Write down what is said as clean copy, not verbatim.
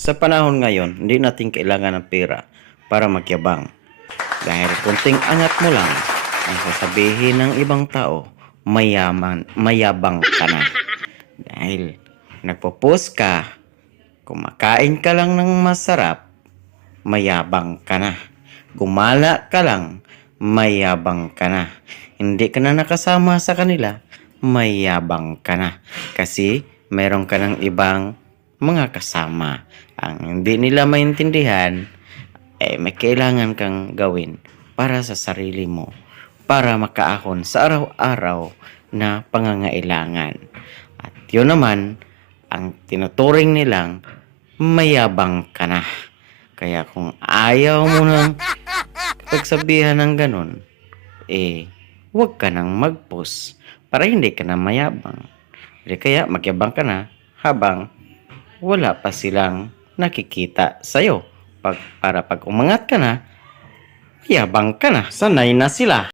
Sa panahon ngayon, hindi natin kailangan ng pera para magyabang. Dahil kunting angat mo lang, ang sasabihin ng ibang tao, mayabang ka na. Dahil nagpo-post ka, kumakain ka lang ng masarap, mayabang ka na. Gumala ka lang, mayabang ka na. Hindi ka na nakasama sa kanila, mayabang ka na. Kasi meron ka ng ibang mga kasama. Ang hindi nila maintindihan, may kailangan kang gawin para sa sarili mo, para makaahon sa araw-araw na pangangailangan. At yun naman, ang tinuturing nilang mayabang ka na. Kaya kung ayaw mo nang pagsabihan ng ganun, huwag ka nang mag-post para hindi ka na mayabang. Kaya magyabang ka na habang wala pa silang nakikita sa'yo. Para pag umangat ka na, mayabang ka na. Sanay na sila.